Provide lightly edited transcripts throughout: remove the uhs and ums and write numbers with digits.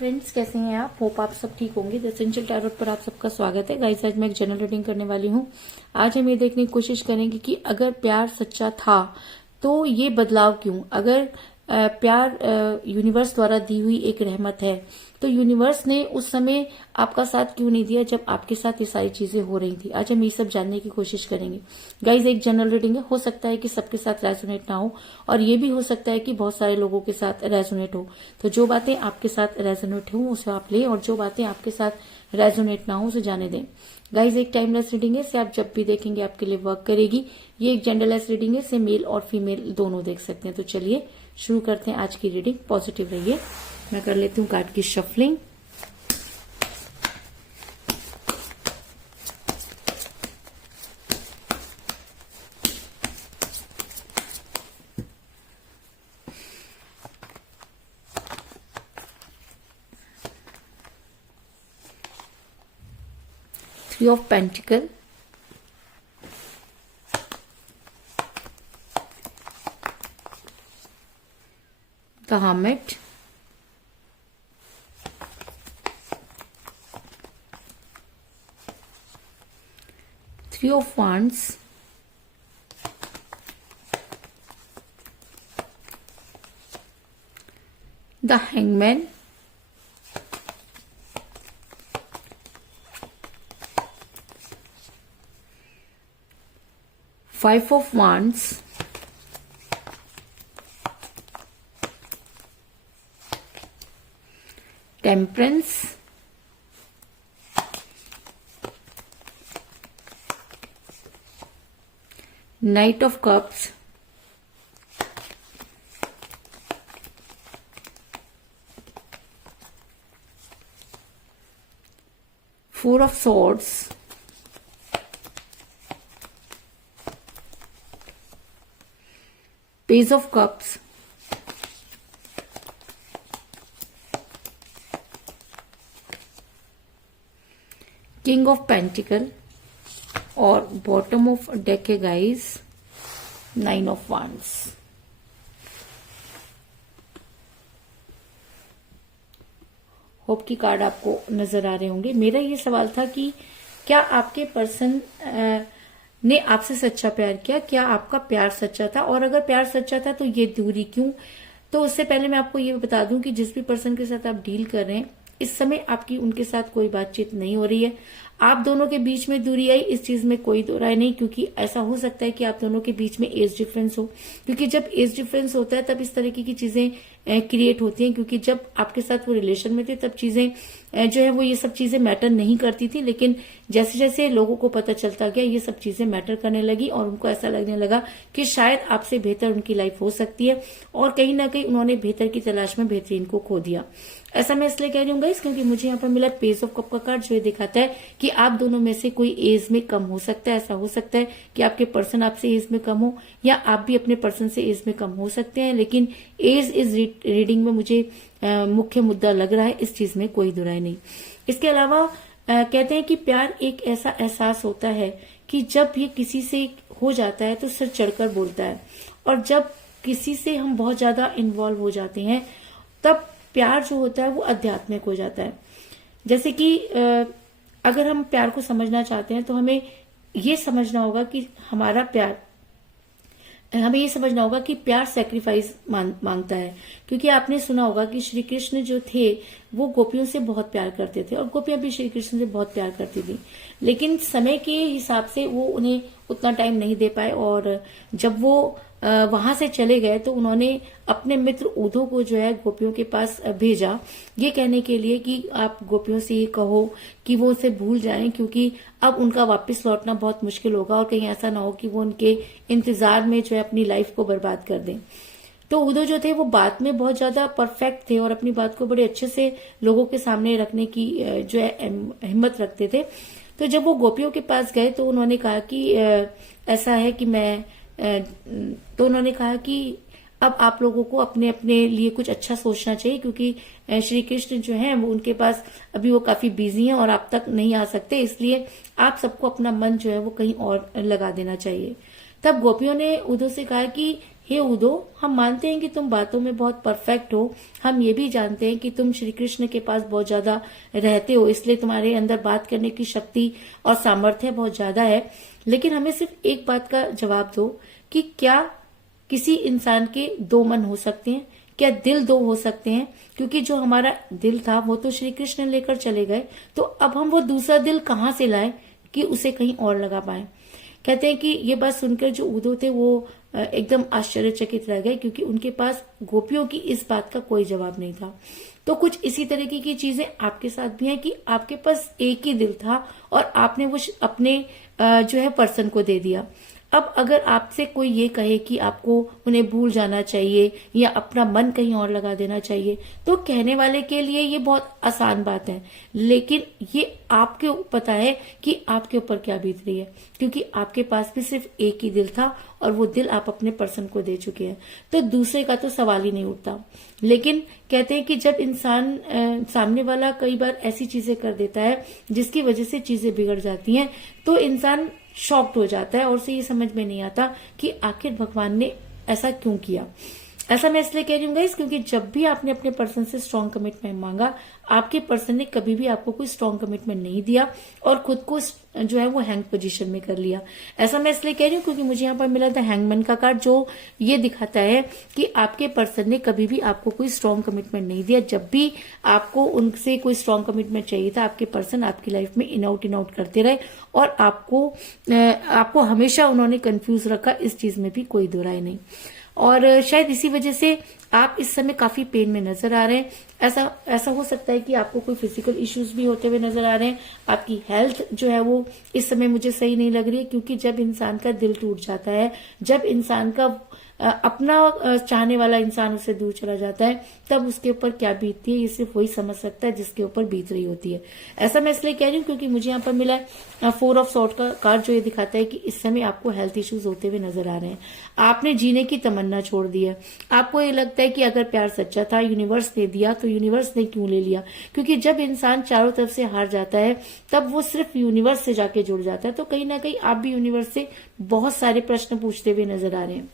Friends, कैसे हैं आप? होप आप सब ठीक होंगे। द एसेंशियल टैरोट पर आप सबका स्वागत है। गाइस, आज मैं एक जनरल रीडिंग करने वाली हूँ। आज हम ये देखने की कोशिश करेंगे कि अगर प्यार सच्चा था तो ये बदलाव क्यों। अगर प्यार यूनिवर्स द्वारा दी हुई एक रहमत है तो यूनिवर्स ने उस समय आपका साथ क्यों नहीं दिया जब आपके साथ ये सारी चीजें हो रही थी। आज हम ये सब जानने की कोशिश करेंगे। गाइज, एक जनरल रीडिंग है, हो सकता है कि सबके साथ रेजोनेट ना हो और ये भी हो सकता है कि बहुत सारे लोगों के साथ रेजोनेट हो। तो जो बातें आपके साथ रेजोनेट हो उसे आप लें और जो बातें आपके साथ रेजोनेट ना हो उसे जाने दें। गाइज, एक टाइमलेस रीडिंग है, इसे आप जब भी देखेंगे आपके लिए वर्क करेगी। ये एक जेंडरलेस रीडिंग है, इसे मेल और फीमेल दोनों देख सकते हैं। तो चलिए शुरू करते हैं आज की रीडिंग। पॉजिटिव रहिए। मैं कर लेती हूँ कार्ड की shuffling. Three of pentacle, the hermit, Three of Wands, the Hangman, Five of Wands, Temperance, Knight of Cups, Four of Swords, Page of Cups, King of Pentacle और बॉटम ऑफ डेक है guys nine of wands. Hope की card आपको नजर आ रहे होंगे। मेरा ये सवाल था कि क्या आपके पर्सन ने आपसे सच्चा प्यार किया, क्या आपका प्यार सच्चा था, और अगर प्यार सच्चा था तो ये दूरी क्यों। तो उससे पहले मैं आपको ये बता दूं कि जिस भी पर्सन के साथ आप डील कर रहे हैं इस समय आपकी उनके साथ कोई बातचीत नहीं हो रही है। आप दोनों के बीच में दूरी आई, इस चीज में कोई दो राय नहीं, क्योंकि ऐसा हो सकता है कि आप दोनों के बीच में एज डिफरेंस हो, क्योंकि जब एज डिफरेंस होता है तब इस तरीके की चीजें क्रिएट होती हैं। क्योंकि जब आपके साथ वो रिलेशन में थे तब चीजें जो है वो ये सब चीजें मैटर नहीं करती थी, लेकिन जैसे जैसे लोगों को पता चलता गया ये सब चीजें मैटर करने लगी और उनको ऐसा लगने लगा कि शायद आपसे बेहतर उनकी लाइफ हो सकती है, और कहीं ना कहीं उन्होंने बेहतर की तलाश में बेहतरीन को खो दिया। ऐसा मैं इसलिए कह रही हूँ गाइस क्योंकि मुझे यहाँ पर मिला पेज ऑफ कप का कार्ड, जो ये दिखाता है कि आप दोनों में से कोई एज में कम हो सकता है। ऐसा हो सकता है कि आपके पर्सन आपसे एज में कम हो या आप भी अपने पर्सन से एज में कम हो सकते हैं, लेकिन एज इज रीडिंग में मुझे मुख्य मुद्दा लग रहा है, इस चीज में कोई दुराई नहीं। इसके अलावा कहते हैं कि प्यार एक ऐसा एहसास होता है कि जब ये किसी से हो जाता है तो सिर चढ़कर बोलता है, और जब किसी से हम बहुत ज्यादा इन्वॉल्व हो जाते हैं तब प्यार जो होता है वो आध्यात्मिक हो जाता है। जैसे कि अगर हम प्यार को समझना चाहते हैं तो हमें ये समझना होगा कि हमें ये समझना होगा कि प्यार सेक्रीफाइस मांगता है। क्योंकि आपने सुना होगा कि श्री कृष्ण जो थे वो गोपियों से बहुत प्यार करते थे और गोपियां भी श्री कृष्ण से बहुत प्यार करती थी, लेकिन समय के हिसाब से वो उन्हें उतना टाइम नहीं दे पाए, और जब वो वहां से चले गए तो उन्होंने अपने मित्र उद्धव को जो है गोपियों के पास भेजा, ये कहने के लिए कि आप गोपियों से ये कहो कि वो उसे भूल जाएं, क्योंकि अब उनका वापस लौटना बहुत मुश्किल होगा और कहीं ऐसा ना हो कि वो उनके इंतजार में जो है अपनी लाइफ को बर्बाद कर दें। तो उद्धव जो थे वो बात में बहुत ज्यादा परफेक्ट थे और अपनी बात को बड़े अच्छे से लोगों के सामने रखने की जो है हिम्मत रखते थे। तो जब वो गोपियों के पास गए तो उन्होंने कहा कि ऐसा है कि तो उन्होंने कहा कि अब आप लोगों को अपने अपने लिए कुछ अच्छा सोचना चाहिए, क्योंकि श्री कृष्ण जो है वो उनके पास अभी वो काफी बिजी हैं और आप तक नहीं आ सकते, इसलिए आप सबको अपना मन जो है वो कहीं और लगा देना चाहिए। तब गोपियों ने उद्धव से कहा कि हे उदो, हम मानते हैं कि तुम बातों में बहुत परफेक्ट हो। हम ये भी जानते हैं कि तुम श्री कृष्ण के पास बहुत ज्यादा रहते हो, इसलिए तुम्हारे अंदर बात करने की शक्ति और सामर्थ्य बहुत ज्यादा है। लेकिन हमें सिर्फ एक बात का जवाब दो कि क्या किसी इंसान के दो मन हो सकते हैं? क्या दिल दो हो सकते हैं? क्योंकि जो हमारा दिल था वो तो श्री कृष्ण लेकर चले गए, तो अब हम वो दूसरा दिल कहाँ से लाए कि उसे कहीं और लगा पाए। कहते हैं कि ये बात सुनकर जो उद्धव थे वो एकदम आश्चर्यचकित रह गए, क्योंकि उनके पास गोपियों की इस बात का कोई जवाब नहीं था। तो कुछ इसी तरीके की चीजें आपके साथ भी हैं कि आपके पास एक ही दिल था और आपने वो अपने जो है पर्सन को दे दिया। अब अगर आपसे कोई ये कहे कि आपको उन्हें भूल जाना चाहिए या अपना मन कहीं और लगा देना चाहिए, तो कहने वाले के लिए ये बहुत आसान बात है, लेकिन ये आपके पता है कि आपके ऊपर क्या बीत रही है, क्योंकि आपके पास भी सिर्फ एक ही दिल था और वो दिल आप अपने पर्सन को दे चुके हैं, तो दूसरे का तो सवाल ही नहीं उठता। लेकिन कहते हैं कि जब इंसान सामने वाला कई बार ऐसी चीजें कर देता है जिसकी वजह से चीजें बिगड़ जाती हैं, तो इंसान शॉक्ड हो जाता है और उसे ये समझ में नहीं आता कि आखिर भगवान ने ऐसा क्यों किया। ऐसा मैं इसलिए कह रही हूँ गाइस, क्योंकि जब भी आपने अपने पर्सन से स्ट्रॉन्ग कमिटमेंट मांगा, आपके पर्सन ने कभी भी आपको कोई स्ट्रॉन्ग कमिटमेंट नहीं दिया और खुद को जो है वो हैंग पोजीशन में कर लिया। ऐसा मैं इसलिए कह रही हूँ क्योंकि मुझे यहाँ पर मिला था हैंगमैन का कार्ड, जो ये दिखाता है कि आपके पर्सन ने कभी भी आपको कोई स्ट्रॉन्ग कमिटमेंट नहीं दिया। जब भी आपको उनसे कोई स्ट्रॉन्ग कमिटमेंट चाहिए था, आपके पर्सन आपकी लाइफ में इन आउट करते रहे और आपको हमेशा उन्होंने कंफ्यूज रखा। इस चीज में भी कोई दो राय नहीं, और शायद इसी वजह से आप इस समय काफी पेन में नजर आ रहे हैं। ऐसा हो सकता है कि आपको कोई फिजिकल इश्यूज भी होते हुए नजर आ रहे हैं। आपकी हेल्थ जो है वो इस समय मुझे सही नहीं लग रही है, क्योंकि जब इंसान का दिल टूट जाता है, जब इंसान का अपना चाहने वाला इंसान उससे दूर चला जाता है, तब उसके ऊपर क्या बीतती है ये सिर्फ वही समझ सकता है जिसके ऊपर बीत रही होती है। ऐसा मैं इसलिए कह रही हूँ क्योंकि मुझे यहाँ पर मिला है 4 ऑफ सॉर्ड का कार्ड, जो ये दिखाता है कि इस समय आपको हेल्थ इश्यूज होते हुए नजर आ रहे हैं। आपने जीने की तमन्ना छोड़ दी है। आपको ये लगता है कि अगर प्यार सच्चा था, यूनिवर्स ने दिया, तो यूनिवर्स ने क्यों ले लिया? क्योंकि जब इंसान चारों तरफ से हार जाता है, तब वो सिर्फ यूनिवर्स से जाके जुड़ जाता है। तो कहीं ना कहीं आप भी यूनिवर्स से बहुत सारे प्रश्न पूछते हुए नजर आ रहे हैं,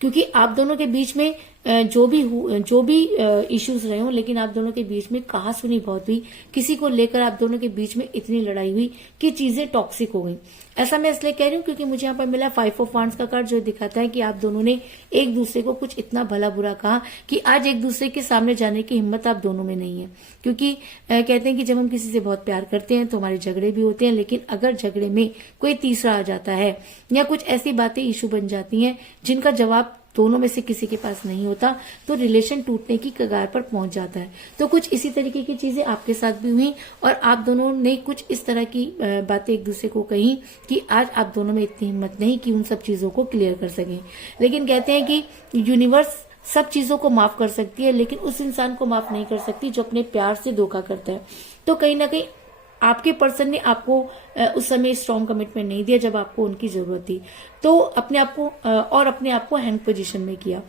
क्योंकि आप दोनों के बीच में जो भी इश्यूज रहे हो, लेकिन आप दोनों के बीच में कहा सुनी बहुत हुई। किसी को लेकर आप दोनों के बीच में इतनी लड़ाई हुई कि चीजें टॉक्सिक हो गई। ऐसा मैं इसलिए कह रही हूँ क्योंकि मुझे यहाँ पर मिला 5 ऑफ वांड्स का कार्ड, जो दिखाता है कि आप दोनों ने एक दूसरे को कुछ इतना भला बुरा कहा कि आज एक दूसरे के सामने जाने की हिम्मत आप दोनों में नहीं है। क्योंकि कहते हैं कि जब हम किसी से बहुत प्यार करते हैं तो हमारे झगड़े भी होते हैं, लेकिन अगर झगड़े में कोई तीसरा आ जाता है या कुछ ऐसी बातें इशू बन जाती हैं जिनका जवाब दोनों में से किसी के पास नहीं होता, तो रिलेशन टूटने की कगार पर पहुंच जाता है। तो कुछ इसी तरीके की चीजें आपके साथ भी हुई और आप दोनों ने कुछ इस तरह की बातें एक दूसरे को कही कि आज आप दोनों में इतनी हिम्मत नहीं कि उन सब चीजों को क्लियर कर सकें। लेकिन कहते हैं कि यूनिवर्स सब चीजों को माफ कर सकती है, लेकिन उस इंसान को माफ नहीं कर सकती जो अपने प्यार से धोखा करता है। तो कहीं ना कहीं आपके पर्सन ने आपको उस समय स्ट्रॉन्ग कमिटमेंट नहीं दिया जब आपको उनकी जरूरत थी, तो अपने आप को हैंग पोजीशन में किया।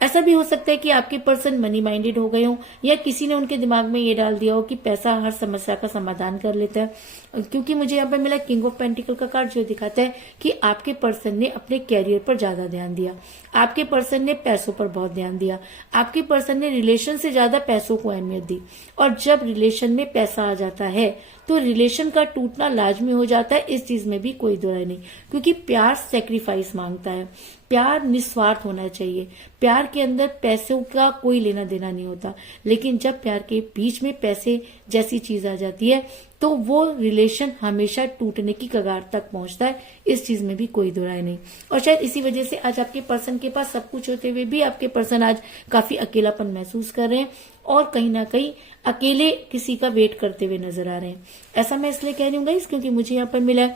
ऐसा भी हो सकता है कि आपके पर्सन मनी माइंडेड हो गए हो, या किसी ने उनके दिमाग में ये डाल दिया हो कि पैसा हर समस्या का समाधान कर लेता है। क्योंकि मुझे यहाँ पर मिला किंग ऑफ पेंटिकल का कार्ड, जो दिखाता है कि आपके पर्सन ने अपने कैरियर पर ज्यादा ध्यान दिया, आपके पर्सन ने पैसों पर बहुत ध्यान दिया, आपके पर्सन ने रिलेशन से ज्यादा पैसों को अहमियत दी। और जब रिलेशन में पैसा आ जाता है तो रिलेशन का टूटना लाजमी हो जाता है। इस चीज में भी कोई दो राय नहीं, क्योंकि प्यार सेक्रीफाइस मांगता है। प्यार निस्वार्थ होना चाहिए। प्यार के अंदर पैसों का कोई लेना देना नहीं होता, लेकिन जब प्यार के बीच में पैसे जैसी चीज आ जाती है तो वो रिलेशन हमेशा टूटने की कगार तक पहुंचता है। इस चीज में भी कोई दो राय नहीं। और शायद इसी वजह से आज आपके पर्सन के पास सब कुछ होते हुए भी आपके पर्सन आज काफी अकेलापन महसूस कर रहे हैं और कहीं ना कहीं अकेले किसी का वेट करते हुए नजर आ रहे हैं। ऐसा मैं इसलिए कह रही हूँ गाइस क्योंकि मुझे यहाँ पर मिला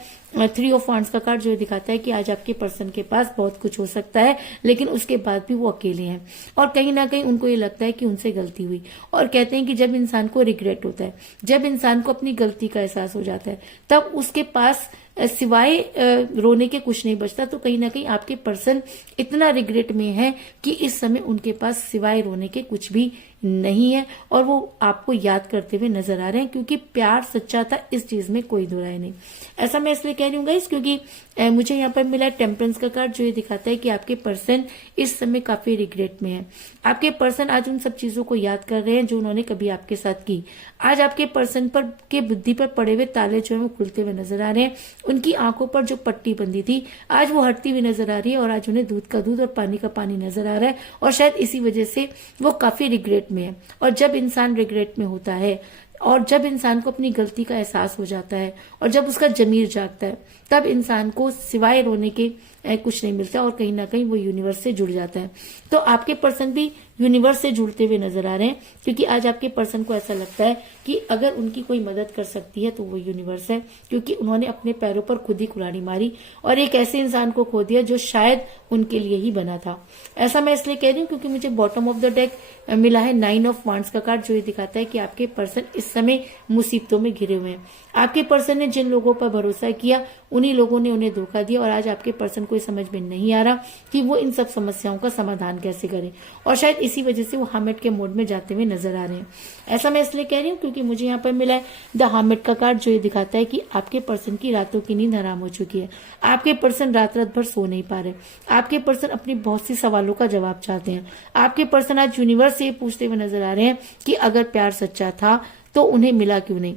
3 ऑफ वांड्स का कार्ड, जो दिखाता है कि आज आपके पर्सन के पास बहुत कुछ हो सकता है, लेकिन उसके बाद भी वो अकेले हैं और कहीं ना कहीं उनको ये लगता है कि उनसे गलती हुई। और कहते हैं कि जब इंसान को रिग्रेट होता है, जब इंसान को अपनी गलती का एहसास हो जाता है, तब उसके पास सिवाय रोने के कुछ नहीं बचता। तो कहीं ना कहीं आपके पर्सन इतना रिग्रेट में है कि इस समय उनके पास सिवाय रोने के कुछ भी नहीं है, और वो आपको याद करते हुए नजर आ रहे हैं, क्योंकि प्यार सच्चा था, इस चीज में कोई दो राय नहीं। ऐसा मैं इसलिए कह रही हूँ गाइस, क्योंकि मुझे यहाँ पर मिला टेम्परेंस का कार्ड, जो ये दिखाता है कि आपके पर्सन इस समय काफी रिग्रेट में है। आपके पर्सन आज उन सब चीजों को याद कर रहे हैं जो उन्होंने कभी आपके साथ की। आज आपके पर्सन पर के बुद्धि पर पड़े हुए ताले जो है वो खुलते हुए नजर आ रहे हैं। उनकी आंखों पर जो पट्टी बंधी थी आज वो हटती हुई नजर आ रही है, और आज उन्हें दूध का दूध और पानी का पानी नजर आ रहा है, और शायद इसी वजह से वो काफी रिग्रेट में है। और जब इंसान रिग्रेट में होता है, और जब इंसान को अपनी गलती का एहसास हो जाता है, और जब उसका जमीर जागता है, तब इंसान को सिवाय रोने के कुछ नहीं मिलता, और कहीं ना कहीं वो यूनिवर्स से जुड़ जाता है। तो आपके पर्सन भी यूनिवर्स से जुड़ते हुए नजर आ रहे हैं, क्योंकि आज आपके पर्सन को ऐसा लगता है कि अगर उनकी कोई मदद कर सकती है तो वो यूनिवर्स है, क्योंकि उन्होंने अपने पैरों पर खुद ही कुल्हाड़ी मारी और एक ऐसे इंसान को खो दिया जो शायद उनके लिए ही बना था। ऐसा मैं इसलिए कह रही हूँ क्योंकि मुझे बॉटम ऑफ द डेक मिला है 9 ऑफ वांड्स का कार्ड, जो ये दिखाता है कि आपके पर्सन इस समय मुसीबतों में घिरे हुए हैं। आपके पर्सन ने जिन लोगों पर भरोसा किया उन्हीं लोगों ने उन्हें धोखा दिया, और आज आपके पर्सन को समझ में नहीं आ रहा कि वो इन सब समस्याओं का समाधान कैसे करे, और शायद इसी वजह से वो हार्मिट के मोड में जाते हुए नजर आ रहे हैं। ऐसा मैं इसलिए कह रही हूँ क्योंकि मुझे यहाँ पर मिला है द हार्मिट का कार्ड, जो ये दिखाता है कि आपके पर्सन की रातों की नींद हराम हो चुकी है। आपके पर्सन रात रात भर सो नहीं पा रहे। आपके पर्सन अपनी बहुत सी सवालों का जवाब चाहते हैं। आपके पर्सन आज यूनिवर्स से ये पूछते हुए नजर आ रहे हैं कि अगर प्यार सच्चा था तो उन्हें मिला क्यों नहीं।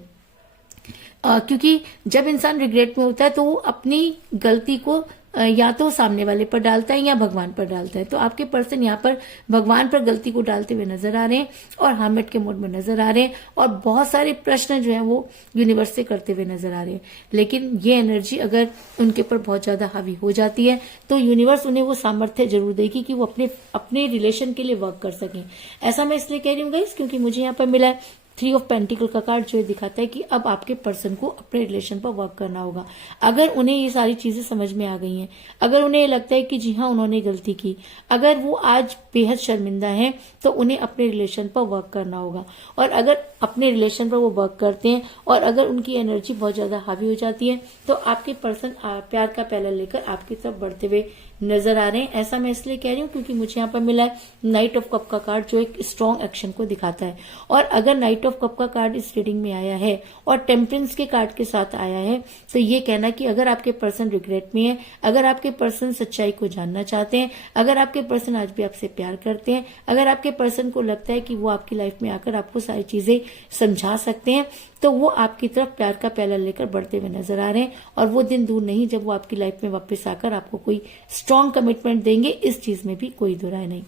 क्योंकि जब इंसान रिग्रेट में होता है तो वो अपनी गलती को या तो सामने वाले पर डालता है या भगवान पर डालता है। तो आपके पर्सन यहाँ पर भगवान पर गलती को डालते हुए नजर आ रहे हैं और हार्मिट के मोड में नजर आ रहे हैं, और बहुत सारे प्रश्न जो है वो यूनिवर्स से करते हुए नजर आ रहे हैं। लेकिन ये एनर्जी अगर उनके ऊपर बहुत ज्यादा हावी हो जाती है तो यूनिवर्स उन्हें वो सामर्थ्य जरूर देगी कि वो अपने रिलेशन के लिए वर्क कर सकें। ऐसा मैं इसलिए कह रही हूँ गाइस क्योंकि मुझे यहाँ पर मिला है 3 ऑफ पेंटिकल का कार्ड, जो दिखाता है कि अब आपके पर्सन को अपने रिलेशन पर वर्क करना होगा। अगर उन्हें ये सारी चीजें समझ में आ गई हैं, अगर उन्हें लगता है कि जी हाँ उन्होंने गलती की, अगर वो आज बेहद शर्मिंदा हैं, तो उन्हें अपने रिलेशन पर वर्क करना होगा। और अगर अपने रिलेशन पर वो वर्क करते हैं और अगर उनकी एनर्जी बहुत ज्यादा हावी हो जाती है तो आपके पर्सन प्यार का प्याला लेकर आपकी तरफ बढ़ते हुए नजर आ रहे हैं। ऐसा मैं इसलिए कह रही हूँ क्योंकि मुझे यहाँ पर मिला है नाइट ऑफ कप का कार्ड, जो एक स्ट्रॉन्ग एक्शन को दिखाता है। और अगर नाइट ऑफ कप का कार्ड इस रीडिंग में आया है और टेम्परेंस के कार्ड के साथ आया है, तो ये कहना कि अगर आपके पर्सन रिग्रेट में है, अगर आपके पर्सन सच्चाई को जानना चाहते हैं, अगर आपके पर्सन आज भी आपसे प्यार करते हैं, अगर आपके पर्सन को लगता है कि वो आपकी लाइफ में आकर आपको सारी चीजें समझा सकते हैं, तो वो आपकी तरफ प्यार का प्याला लेकर बढ़ते हुए नजर आ रहे हैं। और वो दिन दूर नहीं जब वो आपकी लाइफ में वापस आकर आपको कोई स्ट्रॉन्ग कमिटमेंट देंगे, इस चीज में भी कोई दो राय नहीं।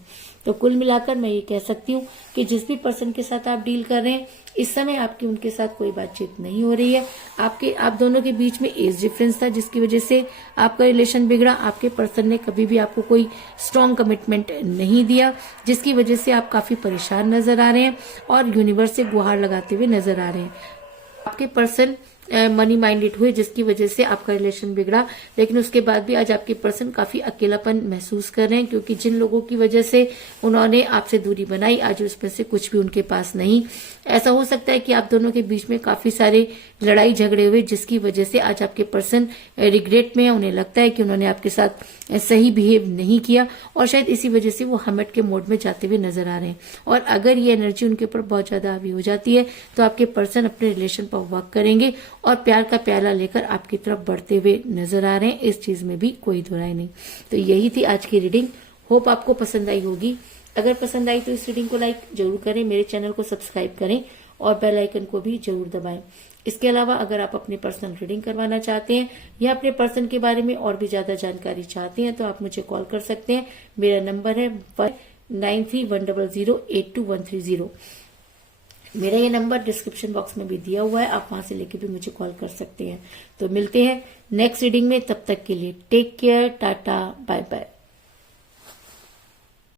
तो कुल मिलाकर मैं ये कह सकती हूँ कि जिस भी पर्सन के साथ आप डील कर रहे हैं इस समय आपकी उनके साथ कोई बातचीत नहीं हो रही है। आप दोनों के बीच में एज डिफरेंस था जिसकी वजह से आपका रिलेशन बिगड़ा। आपके पर्सन ने कभी भी आपको कोई स्ट्रॉन्ग कमिटमेंट नहीं दिया, जिसकी वजह से आप काफी परेशान नजर आ रहे हैं और यूनिवर्स से गुहार लगाते हुए नजर आ रहे हैं। आपके पर्सन मनी माइंडेड हुए जिसकी वजह से आपका रिलेशन बिगड़ा, लेकिन उसके बाद भी आज आपके पर्सन काफी अकेलापन महसूस कर रहे हैं, क्योंकि जिन लोगों की वजह से उन्होंने आपसे दूरी बनाई आज उसमें से कुछ भी उनके पास नहीं। ऐसा हो सकता है कि आप दोनों के बीच में काफी सारे लड़ाई झगड़े हुए जिसकी वजह से आज आपके पर्सन रिग्रेट में है। उन्हें लगता है कि उन्होंने आपके साथ सही बिहेव नहीं किया और शायद इसी वजह से वो हमेट के मोड में जाते हुए नजर आ रहे हैं। और अगर ये एनर्जी उनके ऊपर बहुत ज्यादा हावी हो जाती है तो आपके पर्सन अपने रिलेशन पर वर्क करेंगे और प्यार का प्याला लेकर आपकी तरफ बढ़ते हुए नजर आ रहे हैं। इस चीज में भी कोई दो राय नहीं। तो यही थी आज की रीडिंग। होप आपको पसंद आई होगी। अगर पसंद आई तो इस रीडिंग को लाइक जरूर करें, मेरे चैनल को सब्सक्राइब करें और बेल आइकन को भी जरूर दबाएं। इसके अलावा अगर आप अपनी पर्सनल रीडिंग करवाना चाहते हैं या अपने पर्सन के बारे में और भी ज्यादा जानकारी चाहते हैं तो आप मुझे कॉल कर सकते हैं। मेरा नंबर है 9310082130। मेरा ये नंबर डिस्क्रिप्शन बॉक्स में भी दिया हुआ है, आप वहां से लेके भी मुझे कॉल कर सकते हैं। तो मिलते हैं नेक्स्ट रीडिंग में, तब तक के लिए take care, tata, bye bye.